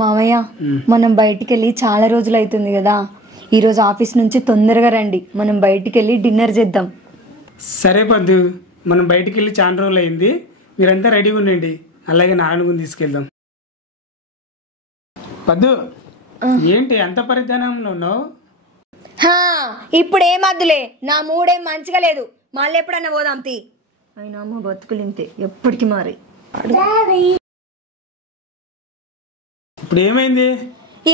మామయ్య మనం బయటికి వెళ్ళి చాలా రోజులు అవుతుంది కదా, ఈరోజు ఆఫీస్ నుంచి తొందరగా రండి, మనం బయటికి వెళ్ళి డిన్నర్ చేద్దాం. సరే పద్దు, మనం బయటికి వెళ్ళి చాలా రోజులు అయింది, మీరంతా రెడీగా ఉండండి, అలాగే నాన్నని తీసుకెళ్దాం. పద్దు ఏంటి అంత పరిధానంలో ఉన్నావు? ఇప్పుడు ఏమద్దులే, నా మూడేం మంచిగా లేదు, మళ్ళీ ఎప్పుడన్నా పోదాం తీ. అయినా మా బతుకులు ఇంతే, ఎప్పటికి మారి. ఇప్పుడు ఏమైంది?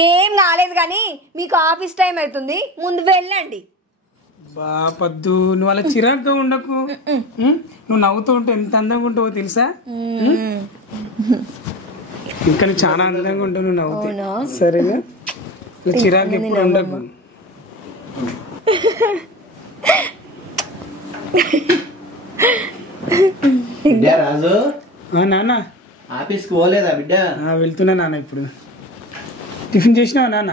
ఏం కాలేదు కానీ మీకు ఆఫీస్ టైం అవుతుంది, ముందు వెళ్ళండి. బా పద్దు, నువ్వు అలా చిరాగ్గా ఉండకు. నువ్వు నవ్వుతూ ఉంటే ఎంత అందంగా ఉంటావో తెలుసా? ఇంకా నువ్వు చాలా అందంగా ఉంటావు నువ్వు నవ్వుతూ. సరేనా, చిరాకు ఎప్పుడు ఉండకు. రాజు నాన్న ఆఫీస్కి పోలేదా బిడ్డ? వెళ్తున్నా నాన్న. ఇప్పుడు టిఫిన్ చేసినావా నాన్న?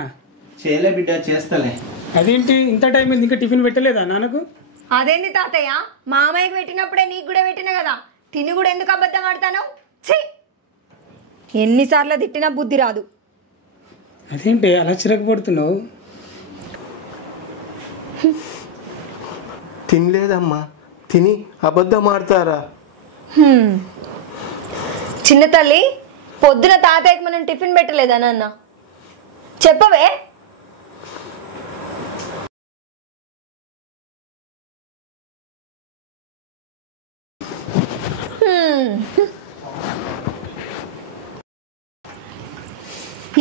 చేయలే బిడ్డ, చేస్తలే. అదేంటి ఇంత టైం అయింది, ఇంకా టిఫిన్ పెట్టలేదా నాన్నకు? అదేంటి తాతయ్య, మామయ్యకి పెట్టినప్పుడే నీకు కూడా పెట్టినా కదా, తిని కూడా ఎందుకు అబద్ధం ఆడతాను? ఎన్నిసార్లు తిట్టినా బుద్ధి రాదు. అదేంటి అలా చిరాకు పడుతున్నావు? తినలేదమ్మా, తిని అబద్ధం ఆడతారా? చిన్న తల్లి, పొద్దున తాతయ్యకి మనం టిఫిన్ పెట్టలేదా నాన్న? చెప్పవే.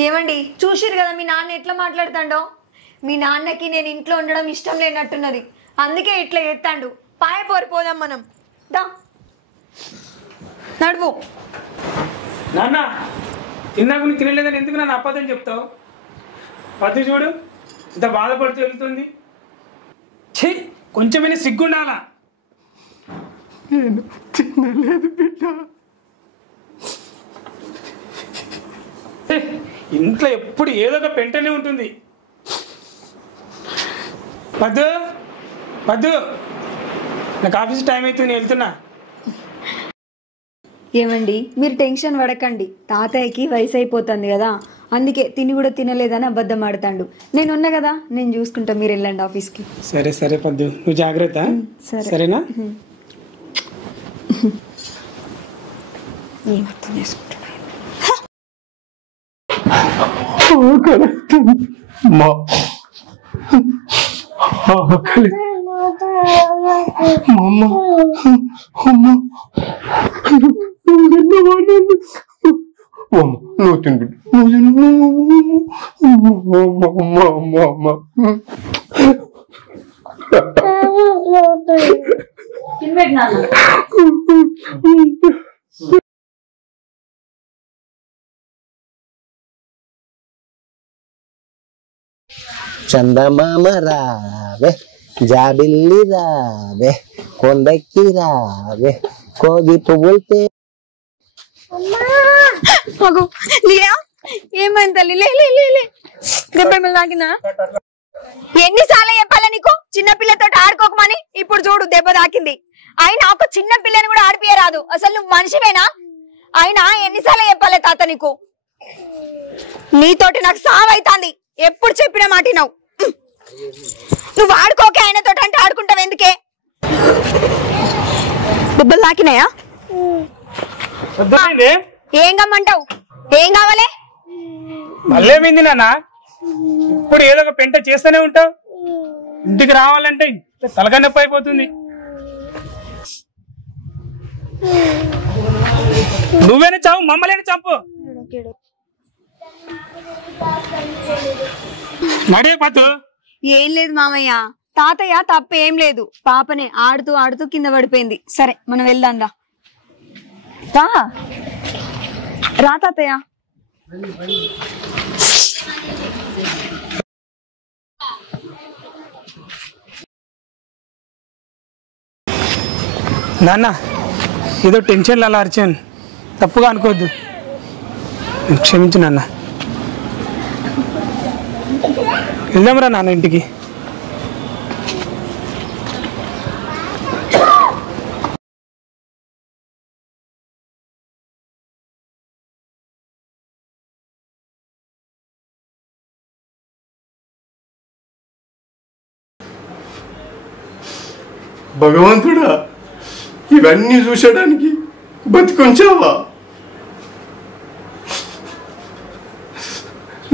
ఏమండి, చూసిరు కదా మీ నాన్న ఎట్లా మాట్లాడుతాడో. మీ నాన్నకి నేను ఇంట్లో ఉండడం ఇష్టం లేనట్టున్నది, అందుకే ఇట్లా ఎత్తాడు. పాయపోరిపోదాం మనం, దా నడువు. నాన్న తిన్నాక నువ్వు తినలేదని ఎందుకు నన్ను అబద్ధం చెప్తావు? పద్దు చూడు ఇంత బాధపడుతూ వెళ్తుంది. ఛీ, కొంచెమైనా సిగ్గుండాలా? నేను తినలేదు బిడ్డ. ఇంట్లో ఎప్పుడు ఏదో ఒక పెంటనే ఉంటుంది. పద్దు పద్దు, నాకు ఆఫీస్ టైం అవుతుంది, నేను వెళ్తున్నా. ఏమండి, మీరు టెన్షన్ పడకండి, తాతయ్యకి వయసు అయిపోతుంది కదా, అందుకే తిని కూడా తినలేదని అబద్ధం ఆడతాడు. నేను ఉన్నా కదా, నేను చూసుకుంటా, మీరు వెళ్ళండి ఆఫీస్కి. సరే సరే పద్దు, నువ్వు జాగ్రత్త. సరేనా? ఏమర్థం చేసుకుంటున్నా. నువ్వు తిని చందమామ రావే, జాబిల్లి రావే, కొండకి రావే, కోడి పువ్వులతే. ఏమైంది తల్లి? దెబ్బలు తాకినా? ఎన్నిసార్లు చెప్పాలా నీకు చిన్నపిల్లతో ఆడుకోకమని? ఇప్పుడు చూడు దెబ్బ తాకింది. అయినా ఒక చిన్న పిల్లని కూడా ఆడిపియరాదు, అసలు నువ్వు మనిషివేనా? అయినా ఎన్నిసార్లు చెప్పాలి తాత నీకు? నీతోటి నాకు సావైతాంది, ఎప్పుడు చెప్పిన మాటినావు. నువ్వు ఆడుకోకే, ఆయనతో అంటే ఆడుకుంటావు ఎందుకే? దెబ్బలు తాకినాయా? ఏం కమ్మంటావు? ఏం కావాలి? మళ్ళేమైంది నాన్న? ఇప్పుడు ఏదో ఒక పెంట చేస్తూనే ఉంటావు, ఇంటికి రావాలంటే తలకాయ నొప్పి అయిపోతుంది. నువ్వేనా చావు, మమ్మల్ని చంపు. నడే పద్దు. ఏం లేదు మామయ్య, తాతయ్య తప్పేం లేదు, పాపనే ఆడుతూ ఆడుతూ కింద పడిపోయింది. సరే మనం వెళ్దాం రా. రా తాతయ్య. నాన్న ఏదో టెన్షన్లు అలా అరిచాను, తప్పుగా అనుకోవద్దు, క్షమించు నాన్న. వెళ్దాంరా నాన్న ఇంటికి. భగవంతుడా, ఇవన్నీ చూసడానికి బతికుంచావా?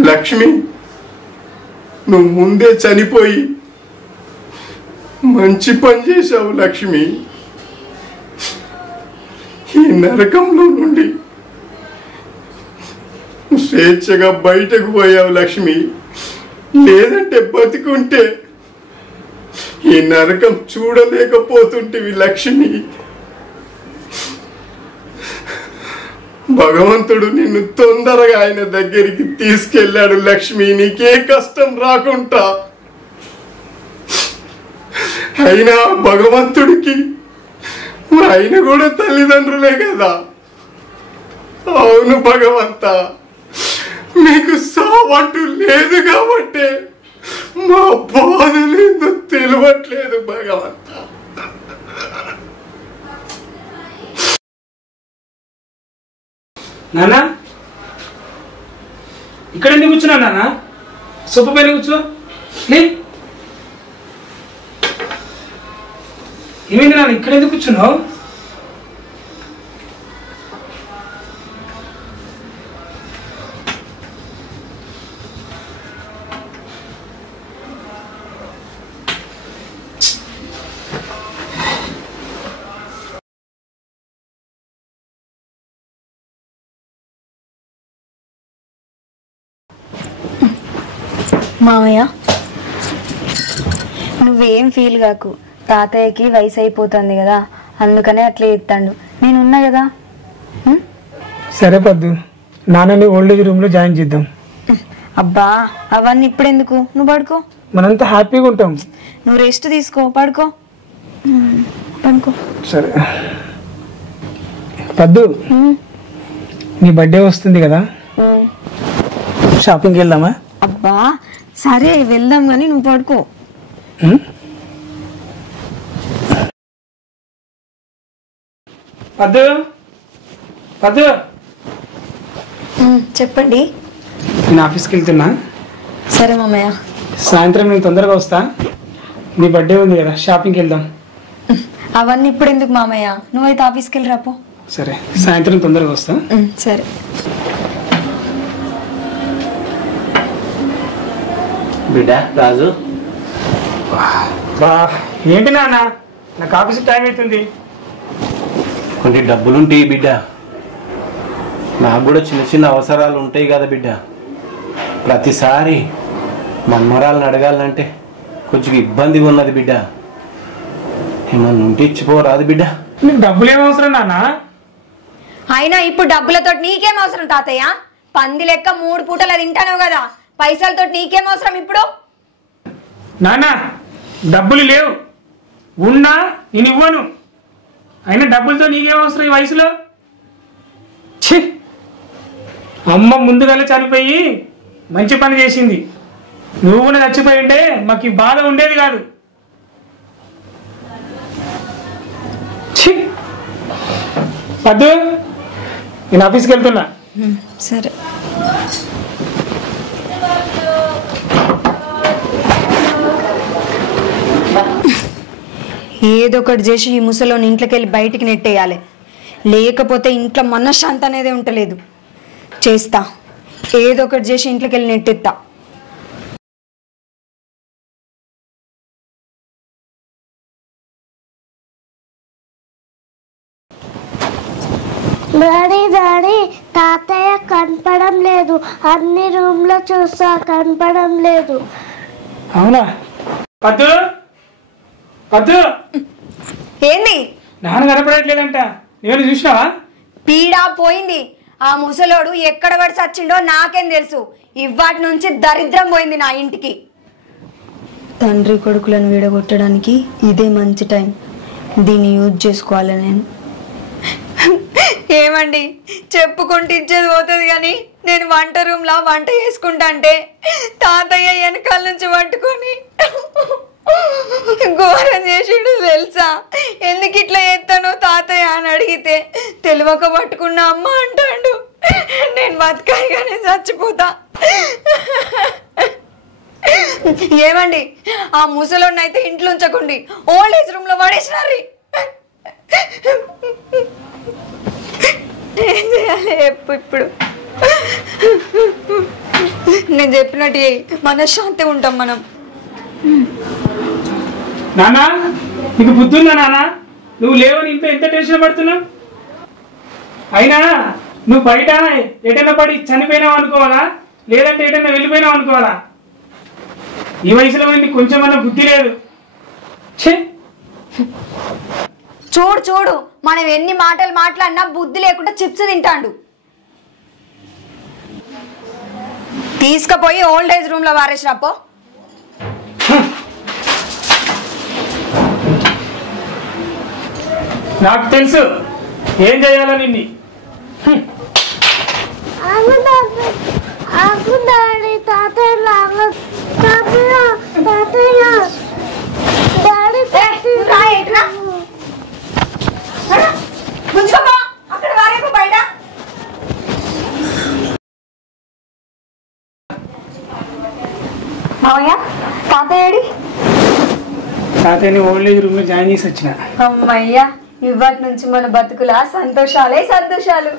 లక్ష్మి, నువ్వు ముందే చనిపోయి మంచి పని చేశావు లక్ష్మి. ఈ నరకంలో నుండి స్వేచ్ఛగా బయటకు పోయావు లక్ష్మి. లేదంటే బతికుంటే ఈ నరకం చూడలేకపోతుంటివి లక్ష్మి. భగవంతుడు నిన్ను తొందరగా ఆయన దగ్గరికి తీసుకెళ్ళాడు లక్ష్మి, నీకే కష్టం రాకుండా. అయినా భగవంతుడికి ఆయన కూడా తల్లిదండ్రులే కదా. అవును భగవంత, మీకు సావంటూ లేదు కాబట్టి మా బాధలేదో తెలియట్లేదు భగవంత. నాన్న ఇక్కడ ఎందుకు కూర్చున్నావు నాన్న? సొప్ప పైన కూర్చో. ఏమైంది నాన్న, ఇక్కడ ఎందుకు కూర్చున్నావు? మామయ్య, నువ్వేం ఫీల్ కాకు. తాతయ్యకి వయసు అయిపోతుంది కదా, అందుకనే అట్లా చెప్తాడు. నేనున్నా కదా. సరే పద్దు, నాన్నని ఓల్డ్ ఏజ్ రూమ్ లో జాయిన్ చేద్దాం. అబ్బా, అవన్నీ ఇప్పుడెందుకు? నువ్వు పడుకో, మనంతా హ్యాపీగా ఉంటాం. నువ్వు రెస్ట్ తీసుకో, పడుకో. పడుకో. సరే పద్దు, నీ బర్త్డే వస్తుంది కదా, షాపింగ్కి వెళ్దామా? అబ్బా సరే వెళ్దాం, కానీ నువ్వు పడుకో. పద్దు పద్దు, చెప్పండి. నేను ఆఫీస్కి వెళ్తున్నా. సరే మామయ్య. సాయంత్రం నేను తొందరగా వస్తా. నీ బర్త్డే ఉంది కదా, షాపింగ్కి వెళ్దాం. అవన్నీ ఇప్పుడు ఎందుకు మామయ్య, నువ్వైతే ఆఫీస్కి వెళ్ళి రాపో. సరే, సాయంత్రం తొందరగా వస్తా. సరే. బిడ్డ రాజు, ఏంటి నాన్న, నాకు ఆఫీస్ టైం అవుతుంది. కొన్ని డబ్బులుంటాయి బిడ్డ, నాకు కూడా చిన్న చిన్న అవసరాలు ఉంటాయి కదా బిడ్డ. ప్రతిసారి మన్మరాలను అడగాలంటే కొంచెం ఇబ్బందిగా ఉన్నది బిడ్డ. ఏమన్నా ఉంటే ఇచ్చిపోరాదు బిడ్డ. నీకు డబ్బులు ఏం అవసరం నాన్న? అయినా ఇప్పుడు డబ్బులతో నీకేం అవసరం తాతయ్య? పంది లెక్క 3 పూటలు తింటాను కదా, పైసలతో నీకేం అవసరం ఇప్పుడు? నాన్న డబ్బులు లేవు, ఉన్నా నేను ఇవ్వను. అయినా డబ్బులతో నీకేం అవసరం ఈ వయసులో? ఛీ, అమ్మ ముందుగానే చనిపోయి మంచి పని చేసింది. నువ్వు కూడా చచ్చిపోయి ఉంటే మాకు ఈ బాధ ఉండేది కాదు. ఛీ, పద్దు, నేను ఆఫీస్కి వెళ్తున్నా. సరే. ఏదో ఒకటి చేసి ఈ ముసలోని ఇంట్లోకి వెళ్ళి బయటికి నెట్టేయాలి, లేకపోతే ఇంట్లో మనశ్శాంతి అనేది ఉండలేదు. చేస్తా, ఏదో ఒకటి చేసి ఇంట్లోకి వెళ్ళి నెట్టెత్తా. డాడీ డాడీ, తాతయ్య కనపడం లేదు. అన్ని రూమ్ లో చూసా, కనపడం లేదు. అవునా? పద్దు పద్దు, ఏంది? నాన్న కనపడట్లేదంట, నేను చూసినావా? పీడా పోయింది. ఆ ముసలోడు ఎక్కడ పడి చచ్చిండో నాకేం తెలుసు. ఇవాటి నుంచి దరిద్రం పోయింది నా ఇంటికి. తండ్రి కొడుకులను విడగొట్టడానికి ఇదే మంచి టైం, దీన్ని యూజ్ చేసుకోవాలి నేను. ఏమండి, చెప్పుకుంటూ ఇచ్చేది పోతుంది కానీ నేను వంట రూమ్లో వంట చేసుకుంటా అంటే తాతయ్య వెనకాల నుంచి పట్టుకొని ఘోరం చేసిండు తెలుసా. ఎందుకు ఇట్లా చేస్తాను తాతయ్య అని అడిగితే తెలియక పట్టుకున్న అమ్మ అంటాడు. నేను బతకాలిగానే చచ్చిపోతా. ఏమండి ఆ ముసలోడిని అయితే ఇంట్లో ఉంచకండి, ఓల్డ్ ఏజ్ రూమ్ లో పడేసినారు. ఏం చేయాలి ఇప్పుడు? నేను చెప్పినట్టు మనశ్శాంతి ఉంటాం మనం. నానా నీకు బుద్ధి ఉందా నానా? నువ్వు లేవని ఇంట్లో ఎంత టెన్షన్ పడుతున్నావు? అయినా నువ్వు బయట ఎటైనా పడి చనిపోయినావు అనుకోవాలా, లేదంటే ఎటైనా వెళ్ళిపోయినావు అనుకోవాలా? ఈ వయసులో నీకు కొంచెమన్నా బుద్ధి లేదు. చూడు చూడు, మనం ఎన్ని మాటలు మాట్లాడినా బుద్ధి లేకుండా చిప్స్ తింటాడు. తీసుకుపోయి ఓల్డ్ ఏజ్ రూమ్ లో వారేసినప్పో. నాకు తెలుసు ఏం చేయాలో నిన్ని. అక్కడ వారేపు బయట. మావయ్య తాతయ్యడి? తాతయ్యని ఓల్డ్ ఏజ్ రూమ్ లో జాయిన్ చేసి వచ్చిన. అమ్మయ్యా, ఇవాటి నుంచి మన బతుకుల సంతోషాలే సంతోషాలు.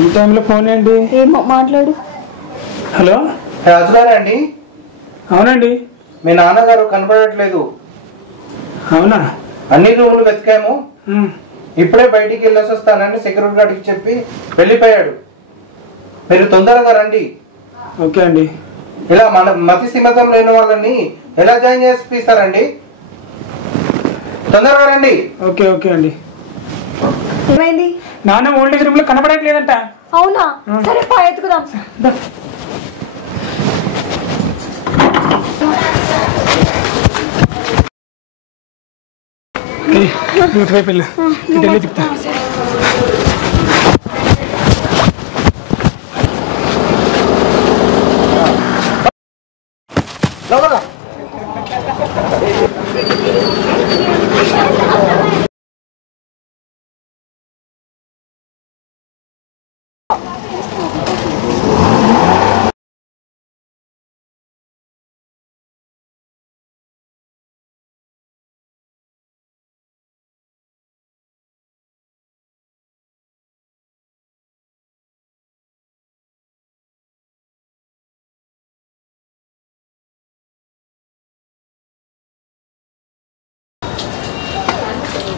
ఈ టైంలో ఫోన్ ఏంటి? ఏమో మాట్లాడు. హలో రాజుగారండి? అవునండి. మీ నాన్నగారు కనపడట్లేదు. అవునా? అన్ని రూములు వెతికాము, ఇప్పుడే బయటికి వెళ్ళేసి వస్తానని సెక్యూరిటీ గార్డ్కి చెప్పి వెళ్ళిపోయాడు. మీరు తొందరగా రండి. ఓకే అండి. ఇలా మన మతి స్థిమితం లేని వాళ్ళని ఎలా జాయిన్ చేపిస్తారండి? తొందరగా రండి. ఓకే ఓకే అండి. ఏమైంది? నాన్న ఓల్డ్ ఏజ్ రూమ్ లో కనపడట్లేదంట. అవునా? సరే పా ఎత్తుకుదాం. వైపు వెళ్ళు, ఇటు చెప్తా.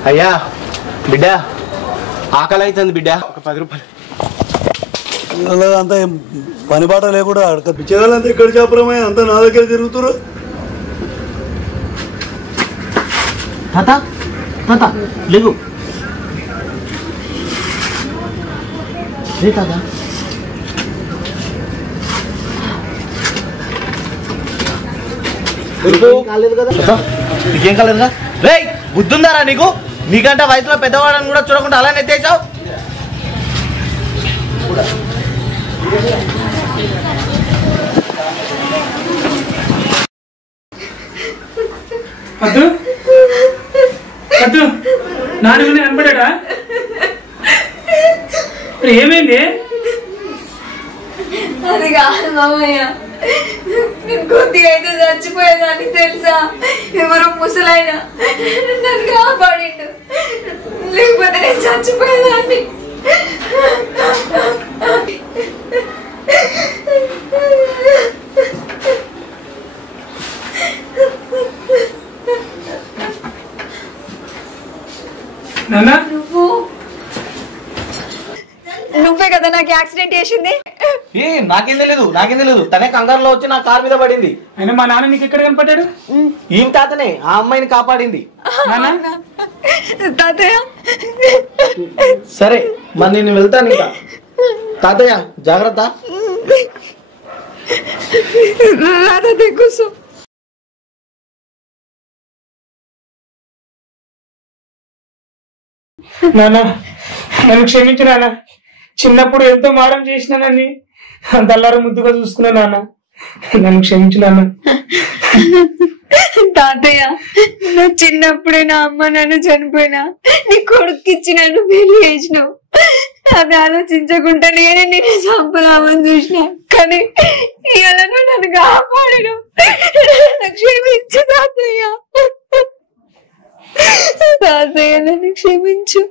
అయ్యా బిడ్డ, ఆకలి అవుతుంది బిడ్డ, ఒక 10 రూపాయలు. అంతా పని బాట లేకుండా పిచ్చేవాళ్ళంతా ఎక్కడ చేపరమే అంతా నా దగ్గర తిరుగుతురు. లేవు నీకేం కాలేదుగా? రే బుద్ధుందారా నీకు? నీకంటే వయసులో పెద్దవాడని కూడా చూడకుండా అలా నెత్తేసావు. వద్దు వద్దు, నాన్న కనపడా? ఏమైంది? అది కాదు మామయ్య, నేను కొద్దిగా అయితే చచ్చిపోయేదాన్ని తెలుసా? ఎవరో ముసలాయన నన్ను కాపాడిండు, లేకపోతే నేను చచ్చిపోయేదాన్ని. నాన్న నువ్వే కదా నాకు యాక్సిడెంట్ చేసింది. నాకేం తెలియదు. తనే కంగారులో వచ్చి నా కార్ మీద పడింది. అయినా మా నాన్న నీకు ఎక్కడ కనపడ్డాడు? ఈ తాతనే ఆ అమ్మాయిని కాపాడింది. తాతయ్య సరే మరి నేను వెళ్తాను ఇంకా. తాతయ్య జాగ్రత్త. కూర్చో. నాన్న నన్ను క్షమించు నాన్న. చిన్నప్పుడు ఎంతో మారం చేసినానని అంతల్లారా ముద్దుగా చూసుకున్నా నాన్న. నన్ను క్షమించు నాన్న. తాతయ్య నువ్వు చిన్నప్పుడే నా అమ్మ నాన్న చనిపోయినా నీ కొడుకు ఇచ్చి నన్ను పెళ్లి చేసినావు. అది ఆలోచించకుండా నేనే నేను చంపుదామని చూసిన, కానీ ఇవాళ నువ్వు నన్ను కాపాడు. నన్ను క్షమించు తాతయ్య, తాతయ్య నన్ను క్షమించు.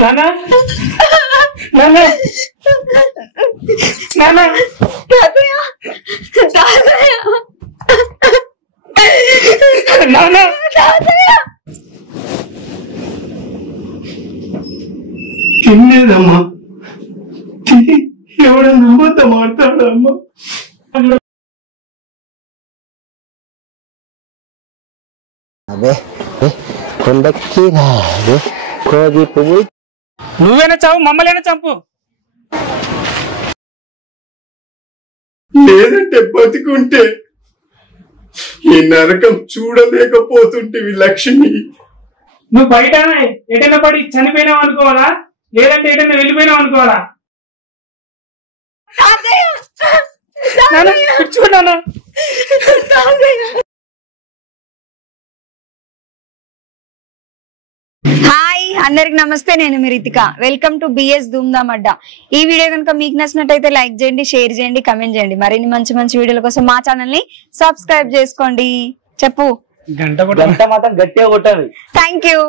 నానా నానా నానా తాతయ్య తాతయ్య నానా తాతయ్య తిన్నేదమ్మా, ఎవడన్నా అబద్ధం ఆడతాడమ్మా? అదే కొండకి రాదు కోది పువ్వు. నువ్వేనా చావు, మమ్మల్ని చంపు. లేదంటే బతికుంటే ఈ నరకం చూడలేకపోతుంటివి లక్ష్మి. నువ్వు బయట ఎటైనా పడి చనిపోయినావు అనుకోవాలా, లేదంటే ఎటైనా వెళ్ళిపోయినావు అనుకోవాలా? చూడానా? హాయ్ అందరికి నమస్తే, నేను మీ Ritika. Welcome to BS Dhoomdham Adda. ఈ వీడియో కనుక మీకు నచ్చినట్టయితే లైక్ చేయండి, షేర్ చేయండి, కమెంట్ చేయండి. మరిన్ని మంచి మంచి వీడియోల కోసం మా ఛానల్ ని సబ్స్క్రైబ్ చేసుకోండి. చెప్పు, గంట మాత్రం గట్టిగా కొట్టాలి. Thank you.